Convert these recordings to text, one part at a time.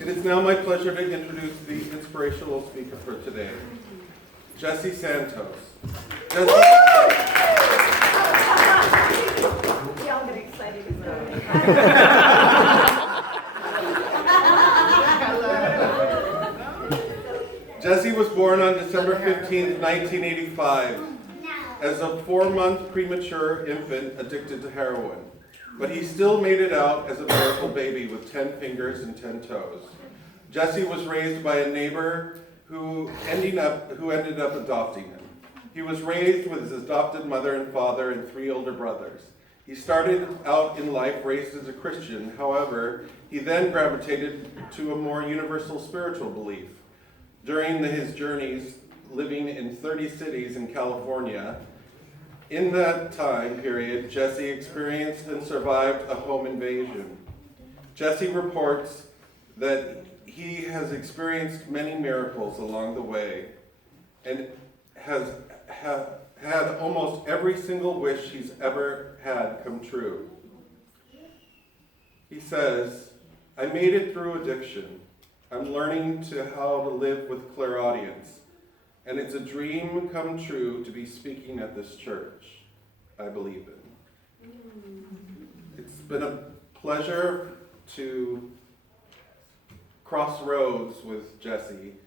It is now my pleasure to introduce the inspirational speaker for today, Jessie Santos. Y'all get excited as well. Jessie was born on December 15th, 1985, as a 4-month premature infant addicted to heroin. But he still made it out as a miracle baby with 10 fingers and 10 toes. Jessie was raised by a neighbor who ended up adopting him. He was raised with his adopted mother and father and 3 older brothers. He started out in life raised as a Christian. However, he then gravitated to a more universal spiritual belief. During his journeys living in 30 cities in California, in that time period, Jessie experienced and survived a home invasion. Jessie reports that he has experienced many miracles along the way and has had almost every single wish he's ever had come true. He says, "I made it through addiction. I'm learning how to live with clairaudience. And it's a dream come true to be speaking at this church I believe in." It's been a pleasure to cross roads with Jessie.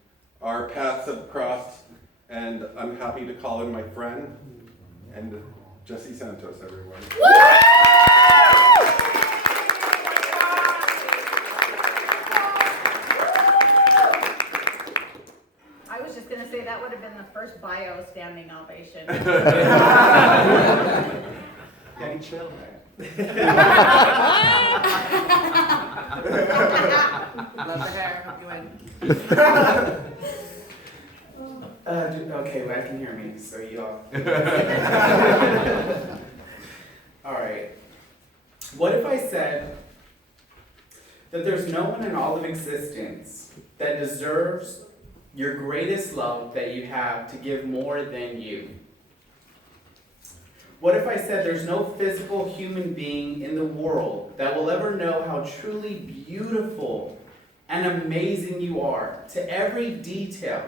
Our paths have crossed, and I'm happy to call in my friend, and Jessie Santos, everyone. I was just going to say that would have been the first bio standing ovation. Daddy, chill, man. Love the hair. Hope you win. Okay, well, I can hear me, so y'all. All right. What if I said that there's no one in all of existence that deserves your greatest love that you have to give more than you? What if I said there's no physical human being in the world that will ever know how truly beautiful and amazing you are to every detail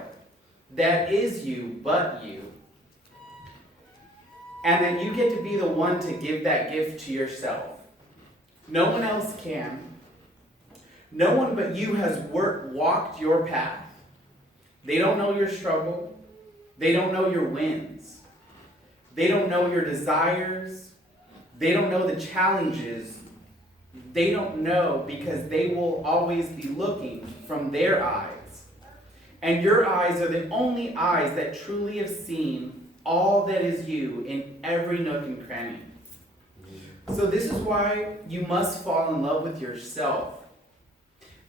that is you but you, and that you get to be the one to give that gift to yourself? No one else can. No one but you has walked your path. They don't know your struggle. They don't know your wins. They don't know your desires. They don't know the challenges. They don't know because they will always be looking from their eyes. And your eyes are the only eyes that truly have seen all that is you in every nook and cranny. So this is why you must fall in love with yourself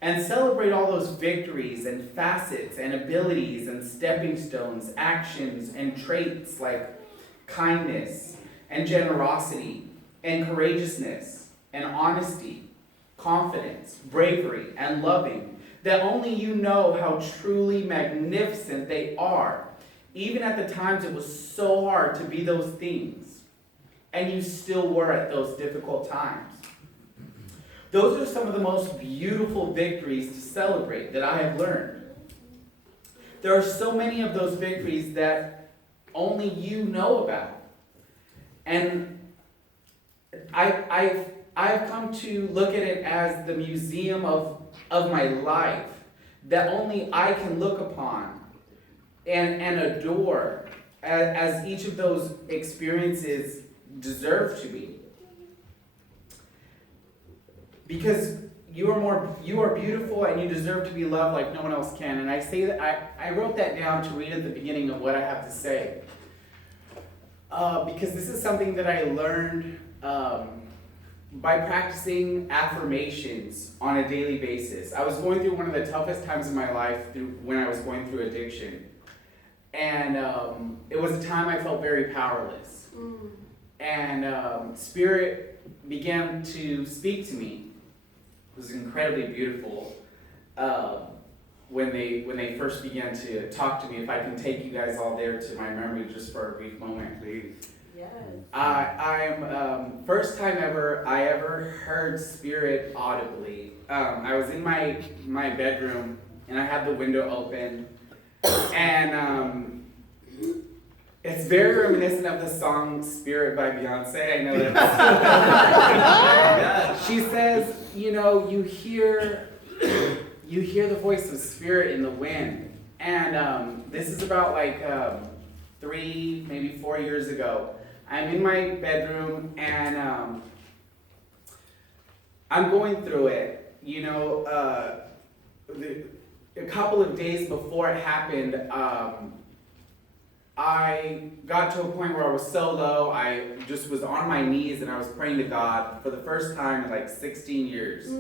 and celebrate all those victories and facets and abilities and stepping stones, actions and traits like kindness and generosity and courageousness and honesty, confidence, bravery, and loving, that only you know how truly magnificent they are. Even at the times it was so hard to be those things, and you still were at those difficult times. Those are some of the most beautiful victories to celebrate that I have learned. There are so many of those victories that only you know about. And I've come to look at it as the museum of my life that only I can look upon and adore as each of those experiences deserve to be. Because you are beautiful and you deserve to be loved like no one else can. And I say that I wrote that down to read at the beginning of what I have to say. Because this is something that I learned by practicing affirmations on a daily basis. I was going through one of the toughest times in my life when I was going through addiction. And it was a time I felt very powerless. And Spirit began to speak to me. It was incredibly beautiful when they first began to talk to me. If I can take you guys all there to my memory just for a brief moment, please. I'm first time ever I ever heard spirit audibly. I was in my bedroom and I had the window open, and it's very reminiscent of the song "Spirit" by Beyonce. I know that. She says, you hear the voice of spirit in the wind, and this is about like 3, maybe 4 years ago. I'm in my bedroom and I'm going through it. A couple of days before it happened, I got to a point where I was so low, I just was on my knees and I was praying to God for the first time in like 16 years.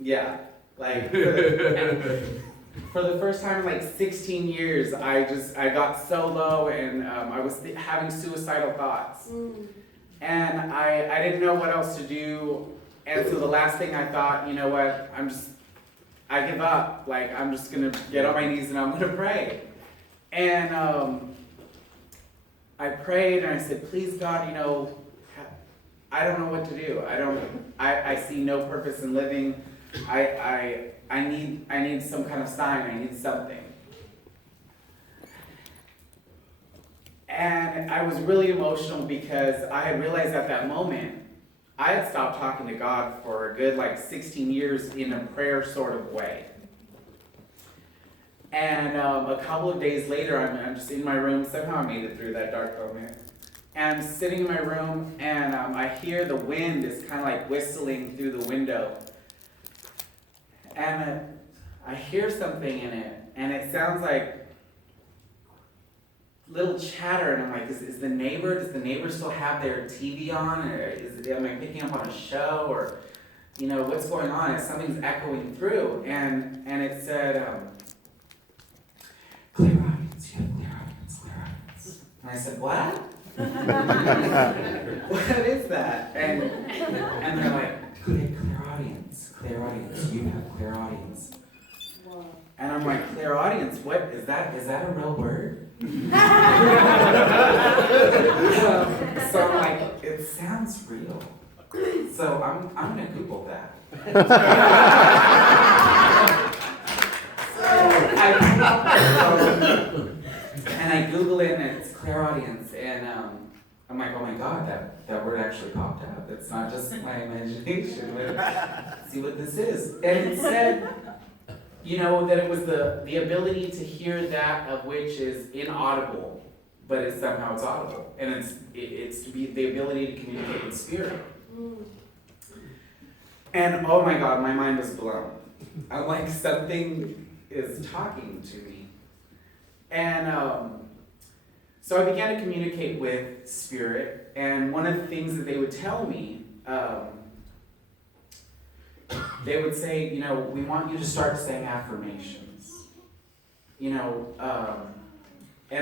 Yeah, like for the first time in like 16 years, I got so low and I was having suicidal thoughts. And I didn't know what else to do. And so the last thing I thought, you know what, I give up. Like, I'm just gonna get on my knees and I'm gonna pray. And I prayed and I said, please God, I don't know what to do. I see no purpose in living. I need some kind of sign. I need something. And I was really emotional because I had realized at that moment I had stopped talking to God for a good 16 years in a prayer sort of way. And a couple of days later, I'm just in my room. Somehow I made it through that dark moment. And I'm sitting in my room, and I hear the wind is kind of like whistling through the window. And I hear something in it, and it sounds like little chatter, and I'm like, does the neighbor still have their TV on? Or am I picking up on a show? Or, what's going on? And something's echoing through. And it said, clear audience, you have clear audience, clear audience. And I said, what? What is that? And they're like, clear audience, you have clear audience. Whoa. And I'm like, clear audience, what is that? Is that a real word? So I'm like, it sounds real. So I'm gonna Google that. And I Google it and it's clairaudience, and I'm like, oh my God, that word actually popped up. It's not just my imagination. Let's see what this is. And it said, that it was the ability to hear that of which is inaudible, but it's somehow it's audible. And it's to be the ability to communicate with spirit. And oh my God, my mind was blown. I'm like, something is talking to me. And so I began to communicate with spirit, and one of the things that they would tell me, they would say, we want you to start saying affirmations. And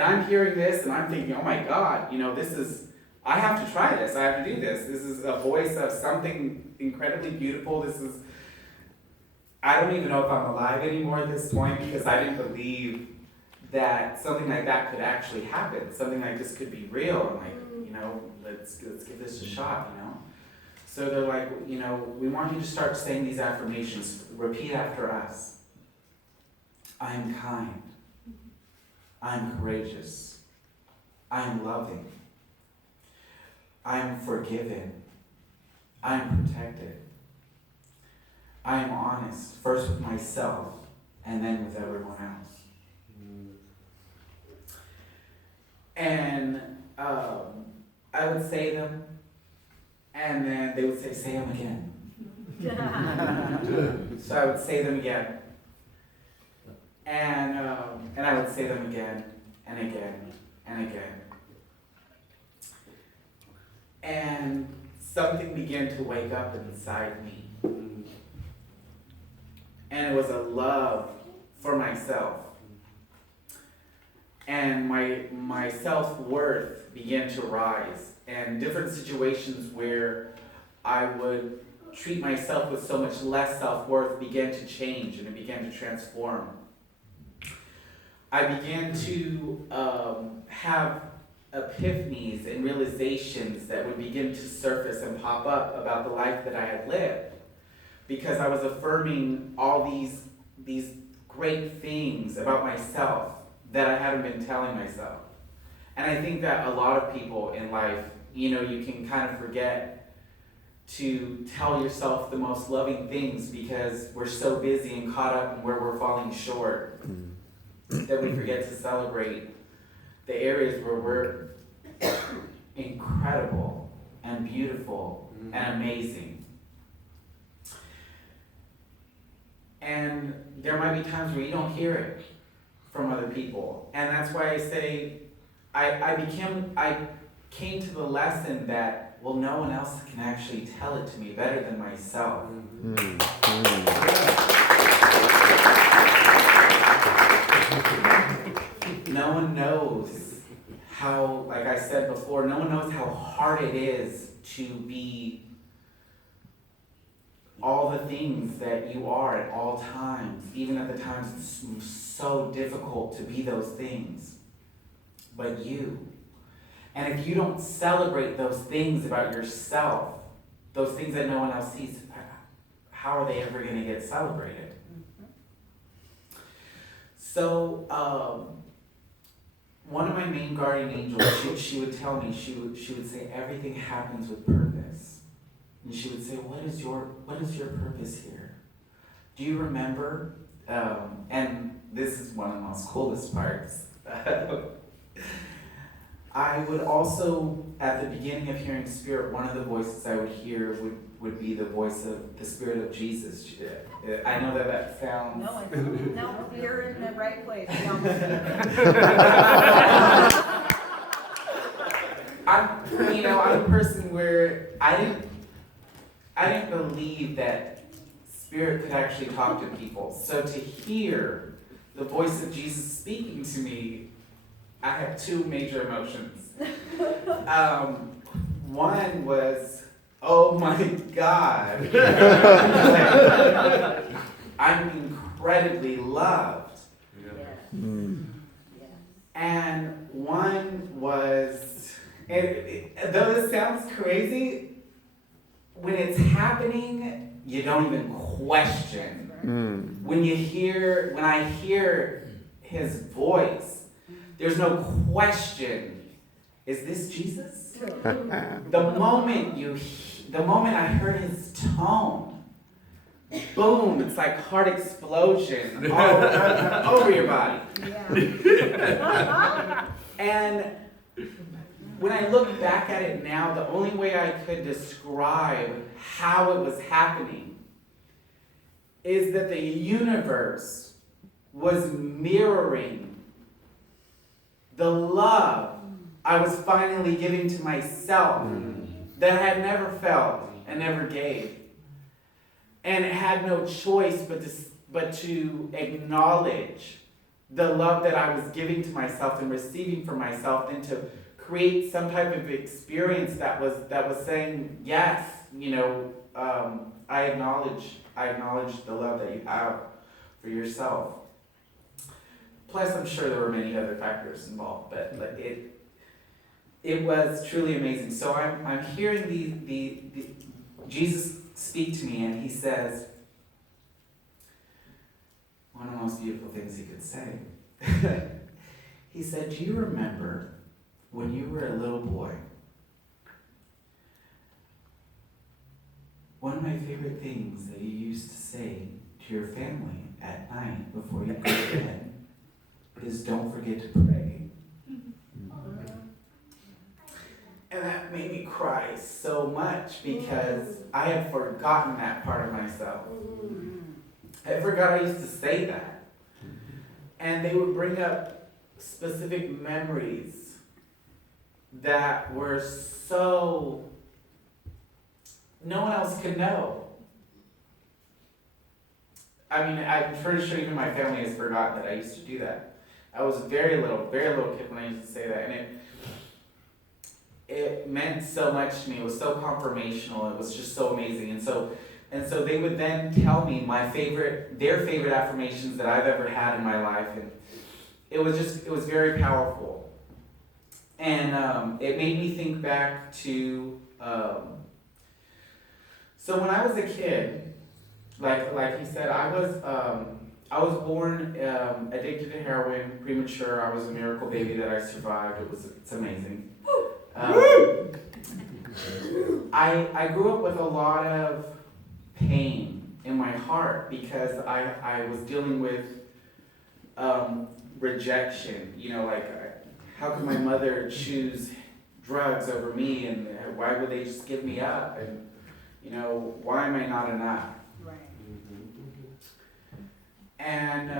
I'm hearing this and I'm thinking, oh my God, I have to try this, I have to do this. This is a voice of something incredibly beautiful. I don't even know if I'm alive anymore at this point, because I didn't believe that something like that could actually happen. Something like this could be real. I'm like, let's give this a shot, So they're like, we want you to start saying these affirmations. Repeat after us. I am kind. I am courageous. I am loving. I am forgiven. I am protected. I am honest, first with myself and then with everyone else. And I would say them, and then they would say them again. So I would say them again. And I would say them again and again and again. And something began to wake up inside me. And it was a love for myself. And my self-worth began to rise. And different situations where I would treat myself with so much less self-worth began to change, and it began to transform. I began to have epiphanies and realizations that would begin to surface and pop up about the life that I had lived. Because I was affirming all these great things about myself that I hadn't been telling myself. And I think that a lot of people in life, you can kind of forget to tell yourself the most loving things because we're so busy and caught up in where we're falling short that we forget to celebrate the areas where we're incredible and beautiful and amazing. And there might be times where you don't hear it from other people. And that's why I say, I came to the lesson that, well, no one else can actually tell it to me better than myself. No one knows how, like I said before, no one knows how hard it is to be all the things that you are at all times, even at the times it's so difficult to be those things, but you. And if you don't celebrate those things about yourself, those things that no one else sees, how are they ever going to get celebrated? So, one of my main guardian angels, she would tell me, she would say, everything happens with purpose. And she would say, what is your purpose here? Do you remember? And this is one of the most coolest parts. I would also, at the beginning of hearing Spirit, one of the voices I would hear would be the voice of the Spirit of Jesus. I know that sounds... No, you're in the right place. I'm a person where I didn't believe that Spirit could actually talk to people. So to hear the voice of Jesus speaking to me, I had two major emotions. One was, oh my God. I'm incredibly loved. And one was, though this sounds crazy, when it's happening, you don't even question. When I hear his voice, there's no question. Is this Jesus? The moment I heard his tone, boom, it's like heart explosion all over your body. And when I look back at it now, the only way I could describe how it was happening is that the universe was mirroring the love I was finally giving to myself that I had never felt and never gave. And it had no choice but to acknowledge the love that I was giving to myself and receiving from myself, and to create some type of experience that was saying, yes, I acknowledge the love that you have for yourself. Plus, I'm sure there were many other factors involved, but it was truly amazing. So I'm hearing the Jesus speak to me, and he says, one of the most beautiful things he could say. He said, do you remember when you were a little boy? One of my favorite things that you used to say to your family at night before you go to bed is, don't forget to pray. And that made me cry so much because I had forgotten that part of myself. I forgot I used to say that. And they would bring up specific memories that were so no one else could know. I mean, I'm pretty sure even my family has forgotten that I used to do that. I was very little kid when I used to say that, and it meant so much to me. It was so confirmational. It was just so amazing. And so they would then tell me their favorite affirmations that I've ever had in my life, and it was very powerful. And it made me think back to, so when I was a kid, like he said, I was born addicted to heroin, premature. I was a miracle baby that I survived. It's amazing. I grew up with a lot of pain in my heart because I was dealing with rejection. You know, like, how could my mother choose drugs over me, and why would they just give me up? And, you know, why am I not enough? Right. And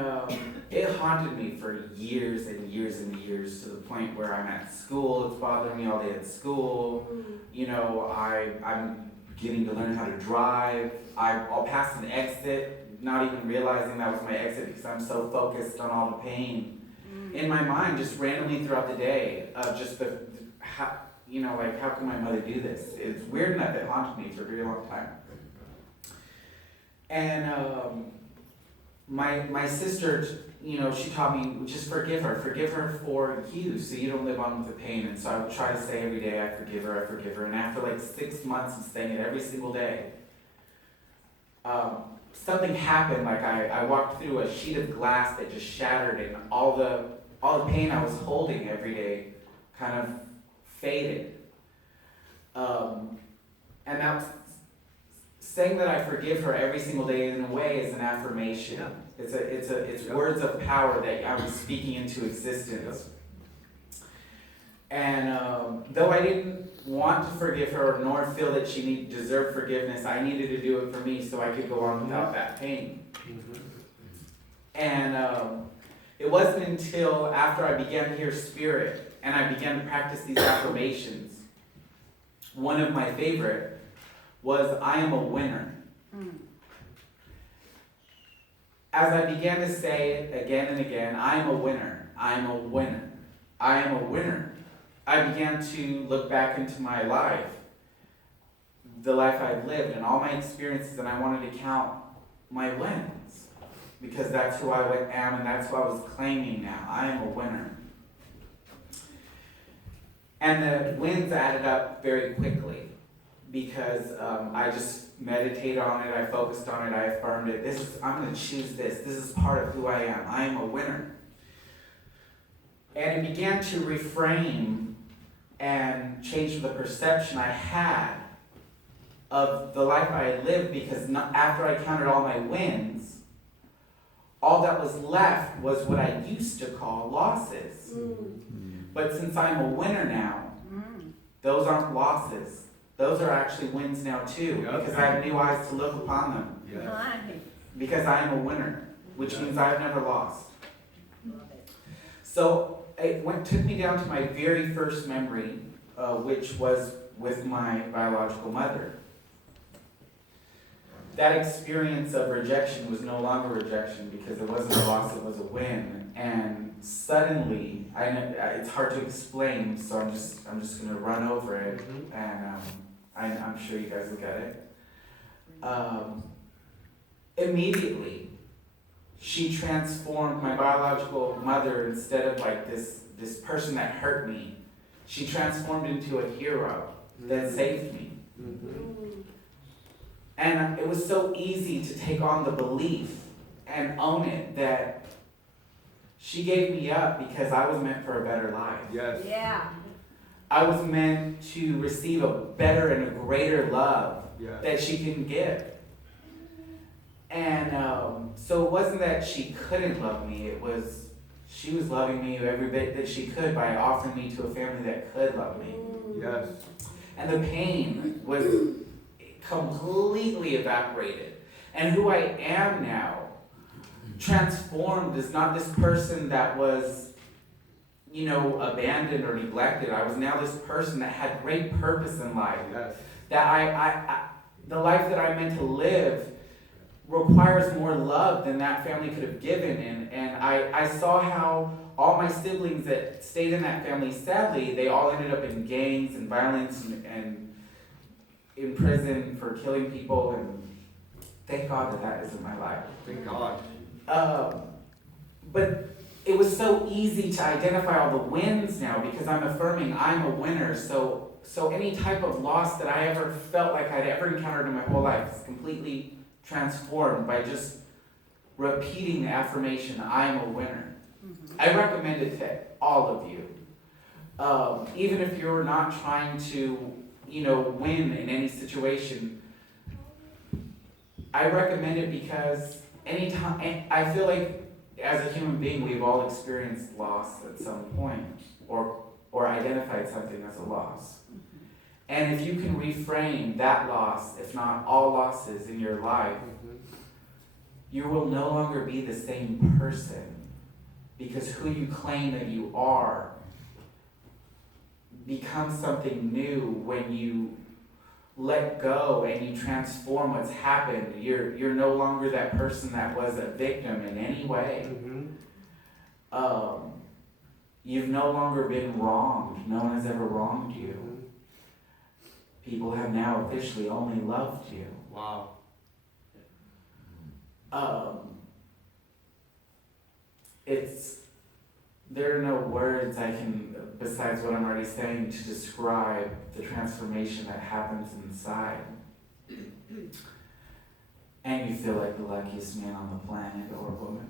it haunted me for years and years and years, to the point where I'm at school, it's bothering me all day at school. You know, I'm beginning to learn how to drive. I'll pass an exit, not even realizing that was my exit because I'm so focused on all the pain in my mind, just randomly throughout the day, of just how, you know, like, how can my mother do this? It's weird enough, it haunted me for a very long time. And my sister, you know, she taught me, just forgive her for you, so you don't live on with the pain. And so I would try to say every day, I forgive her. And after like 6 months of saying it every single day, something happened. Like, I walked through a sheet of glass that just shattered, and all the pain I was holding every day kind of faded. And that's saying that I forgive her every single day, in a way, is an affirmation. Yeah. It's words of power that I'm speaking into existence. And though I didn't want to forgive her, nor feel that she deserved forgiveness, I needed to do it for me so I could go on without that pain. And it wasn't until after I began to hear Spirit and I began to practice these affirmations, one of my favorite was, I am a winner. As I began to say it again and again, I am a winner, I am a winner, I am a winner, I began to look back into my life, the life I've lived, and all my experiences, and I wanted to count my wins, because that's who I am, and that's who I was claiming now. I am a winner. And the wins added up very quickly, because I just meditated on it, I focused on it, I affirmed it. I'm going to choose this. This is part of who I am. I am a winner. And it began to reframe and change the perception I had of the life I had lived, because after I counted all my wins, all that was left was what I used to call losses. But since I'm a winner now, those aren't losses. Those are actually wins now too, because I have new eyes to look upon them. Nice. Because I am a winner, which means I've never lost. So it took me down to my very first memory, which was with my biological mother. That experience of rejection was no longer rejection, because it wasn't a loss, it was a win. And suddenly, I know it's hard to explain, so I'm just going to run over it, and I'm sure you guys will get it. Immediately, she transformed my biological mother. Instead of like this person that hurt me, she transformed into a hero that saved me. And it was so easy to take on the belief and own it that she gave me up because I was meant for a better life. Yes. Yeah. I was meant to receive a better and a greater love that she can give. And so it wasn't that she couldn't love me, it was she was loving me every bit that she could by offering me to a family that could love me. Yes. And the pain was completely evaporated. And who I am now, transformed, is not this person that was, abandoned or neglected. I was now this person that had great purpose in life. Yes. That the life that I'm meant to live requires more love than that family could have given. And I saw how all my siblings that stayed in that family, sadly, they all ended up in gangs and violence and in prison for killing people. And thank God that isn't my life. Thank God. But it was so easy to identify all the wins now because I'm affirming I'm a winner. So any type of loss that I ever felt like I'd ever encountered in my whole life is completely transformed by just repeating the affirmation, I'm a winner. I recommend it to all of you. Even if you're not trying to, win in any situation, I recommend it because anytime, I feel like as a human being, we've all experienced loss at some point or identified something as a loss. And if you can reframe that loss, if not all losses in your life, you will no longer be the same person, because who you claim that you are becomes something new when you let go and you transform what's happened. You're no longer that person that was a victim in any way. You've no longer been wronged. No one has ever wronged you. People have now officially only loved you. Wow. There are no words I can, besides what I'm already saying, to describe the transformation that happens inside. And you feel like the luckiest man on the planet or woman.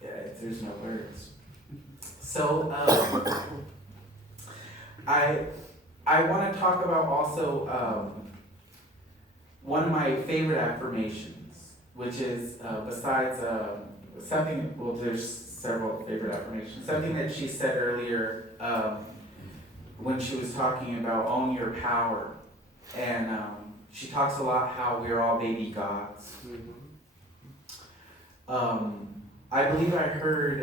There's no words. So, I want to talk about also one of my favorite affirmations, which is besides something, well, there's several favorite affirmations. Something that she said earlier when she was talking about own your power. And she talks a lot how we're all baby gods. I believe I heard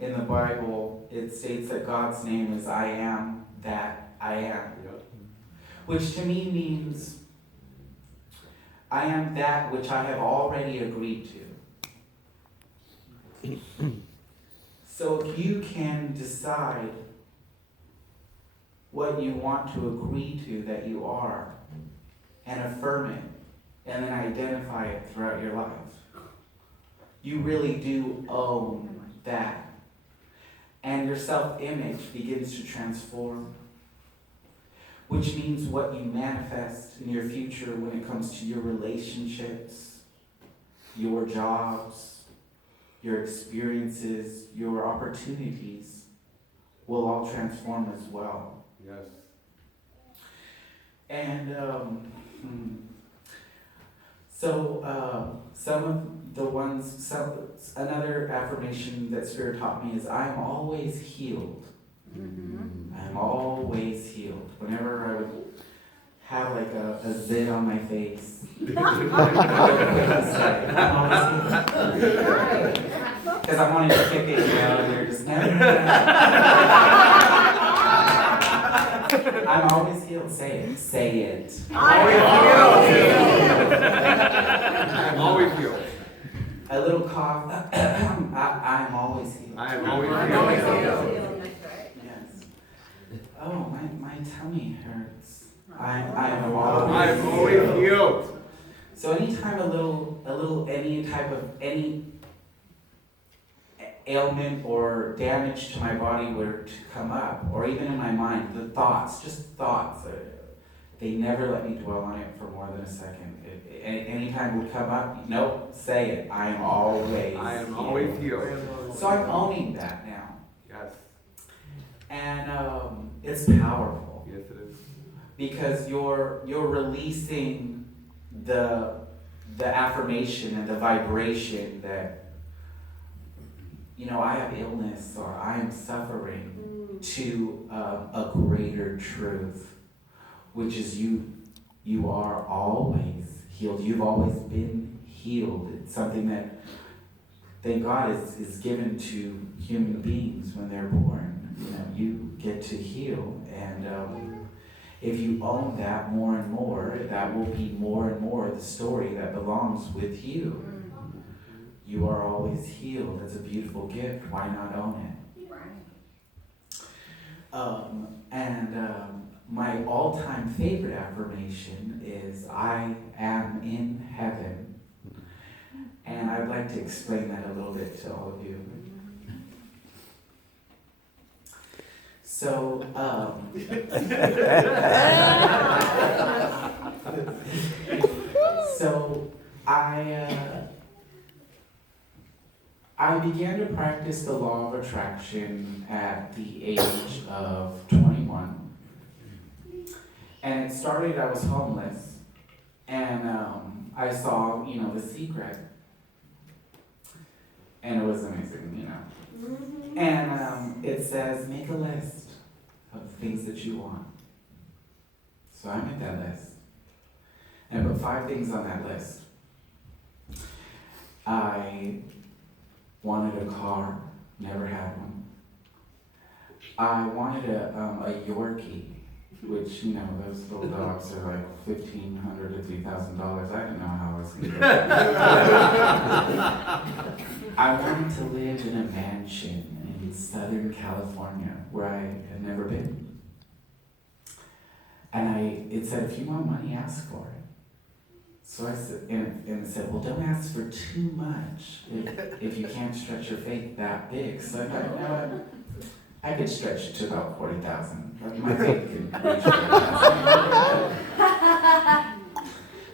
in the Bible, it states that God's name is I am that I am. Which to me means I am that which I have already agreed to. So if you can decide what you want to agree to that you are, and affirm it, and then identify it throughout your life, you really do own that. And your self-image begins to transform, which means what you manifest in your future when it comes to your relationships, your jobs, your experiences, your opportunities will all transform as well. Yes. And some of the ones, another affirmation that Spirit taught me is I am always healed. I am always healed. Whenever I would have like a zit on my face, I'm always healed. Because I'm wanting to kick it, and they're just I'm always healed. Say it. Say it. I'm always healed. A little cough. I'm always healed. I am always healed. Yes. Oh, my tummy hurts. I am always healed. So anytime any type of ailment or damage to my body were to come up, or even in my mind, the thoughts, they never let me dwell on it for more than a second. Anytime it would come up, nope, say it. I am always healed. So I'm owning that now. Yes. And it's powerful. Yes, it is. Because you're releasing the affirmation and the vibration that, I have illness or I am suffering, to a greater truth, which is you are always healed. You've always been healed. It's something that, thank God, is given to human beings when they're born. You get to heal, and if you own that more and more, that will be more and more the story that belongs with you. You are always healed. It's a beautiful gift. Why not own it? My all-time favorite affirmation is I am in heaven. And I'd like to explain that a little bit to all of you. So, so I began to practice the law of attraction at the age of 21. And it started, I was homeless, and I saw, The Secret. And it was amazing, And it says, make a list of things that you want. So I made that list. And I put 5 things on that list. I wanted a car, never had one. I wanted a Yorkie, which, those little dogs are like $1,500 to $3,000. I didn't know how I was going to get that. I wanted to live in a mansion in Southern California where I had never been. And it said, if you want money, ask for it. So I said, and it said, well, don't ask for too much if you can't stretch your faith that big. So I thought, I could stretch it to about 40,000. My faith can reach 40,000.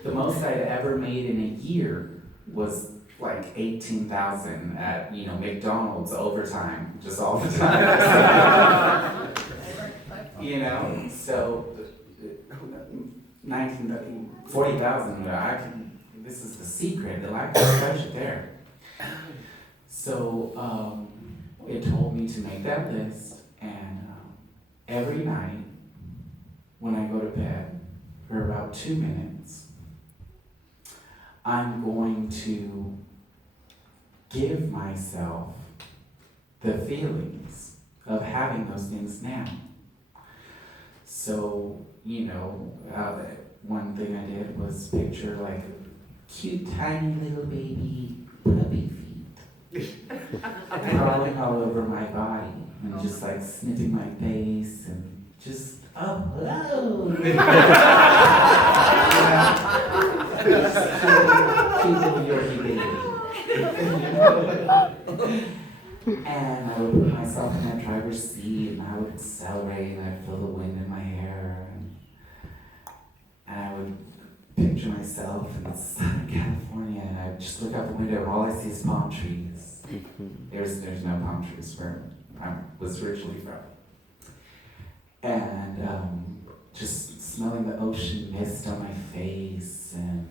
The most I'd ever made in a year was like 18,000 at McDonald's overtime, just all the time. So 40,000. This is the secret. I can stretch it there. So it told me to make that list, and every night when I go to bed for about 2 minutes, I'm going to give myself the feelings of having those things now. So, one thing I did was picture like cute tiny little baby puppy feet crawling all over my body and just like sniffing my face and just, oh, hello. Cute little Yorkie baby. And I would put myself in that driver's seat, and I would accelerate, and I'd feel the wind in my hair, and I would picture myself in Southern California, and I'd just look out the window, and all I see is palm trees. There's no palm trees where I was originally from. And just smelling the ocean mist on my face, and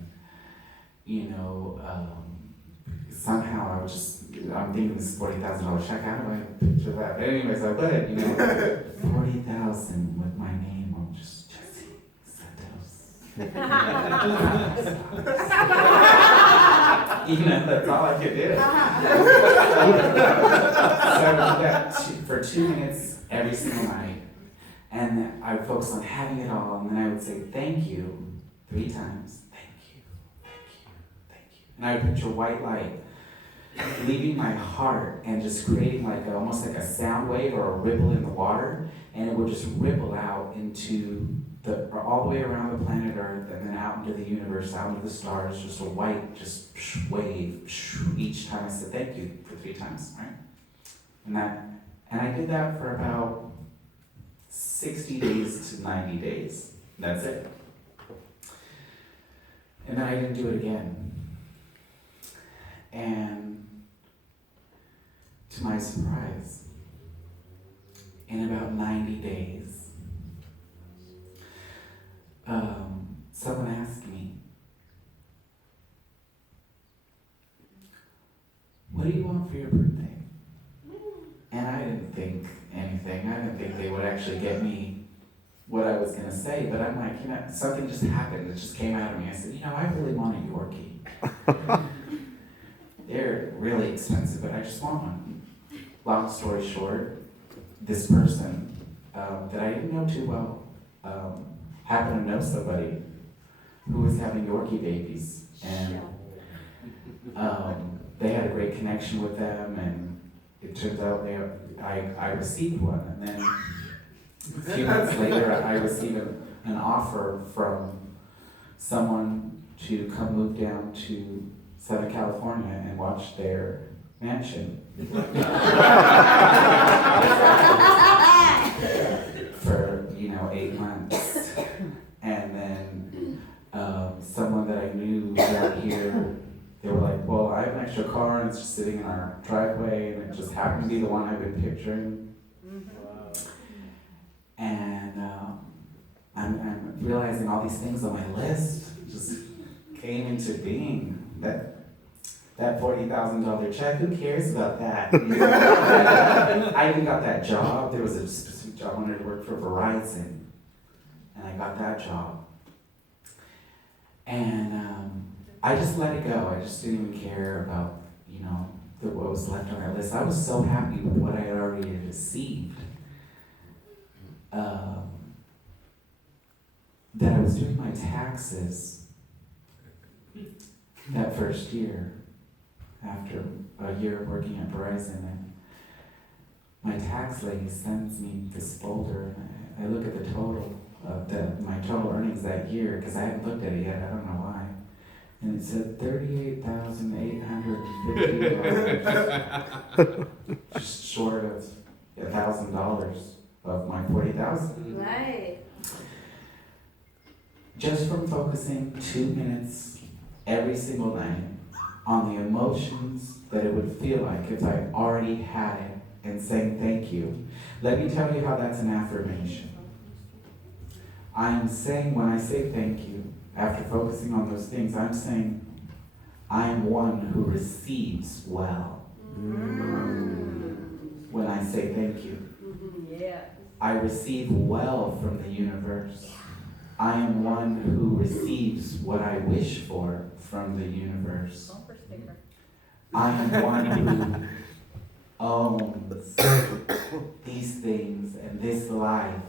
somehow I'm thinking this $40,000 check. How do I picture that? But anyways, I would, 40,000 with my name on, just Jessie, Santos. That's all I could do. So I would do that for 2 minutes every single night, and I would focus on having it all, and then I would say thank you 3 times. Thank you, thank you, thank you. And I would picture white light leaving my heart and just creating almost like a sound wave or a ripple in the water, and it would just ripple out into all the way around the planet Earth, and then out into the universe, out into the stars, just a white wave each time I said thank you for 3 times, right? And I did that for about 60 days to 90 days. That's it. And then I didn't do it again. And to my surprise, in about 90 days, someone asked me, what do you want for your birthday? And I didn't think anything. I didn't think they would actually get me what I was going to say, but I'm like, something just happened. It just came out of me. I said, I really want a Yorkie. They're really expensive, but I just want one. Long story short, this person that I didn't know too well happened to know somebody who was having Yorkie babies, and they had a great connection with them, and it turns out I received one, and then a few months later I received an offer from someone to come move down to Southern California and watched their mansion for 8 months, and then someone that I knew out here, they were like, well, I have an extra car and it's just sitting in our driveway, and it just happened to be the one I've been picturing. And I'm realizing all these things on my list just came into being. That $40,000 check, who cares about that? I even got that job. There was a specific job I wanted to work for Verizon, and I got that job. And I just let it go. I just didn't even care about, what was left on that list. I was so happy with what I had already received. That I was doing my taxes that first year, after a year of working at Verizon, and my tax lady sends me this folder, and I look at the total of my total earnings that year, because I hadn't looked at it yet, I don't know why, and it said $38,850, just short of $1,000 of my $40,000. Right. Just from focusing 2 minutes every single night on the emotions that it would feel like if I already had it, and saying thank you. Let me tell you how that's an affirmation. I am saying, when I say thank you, after focusing on those things, I'm saying, I am one who receives well. When I say thank you. Yeah. I receive well from the universe. I am one who receives what I wish for from the universe. Bumper sticker. I am one who owns these things and this life.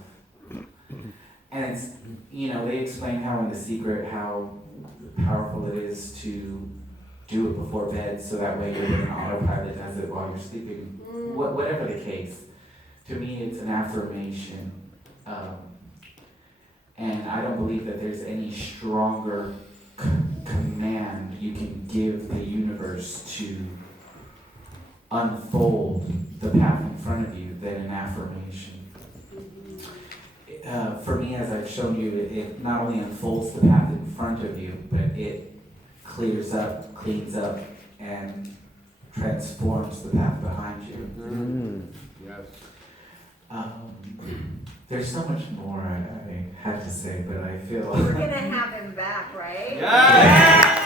And it's, they explain how in The Secret, how powerful it is to do it before bed, so that way you're in autopilot, does it while you're sleeping. Whatever the case, to me it's an affirmation. And I don't believe that there's any stronger command you can give the universe to unfold the path in front of you than an affirmation. For me, as I've shown you, it not only unfolds the path in front of you, but it clears up, cleans up, and transforms the path behind you. Yes. There's so much more I have to say, but I feel... We're gonna have him back, right? Yes.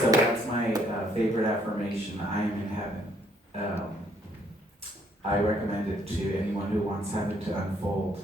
So that's my favorite affirmation, I am in heaven. I recommend it to anyone who wants heaven to unfold.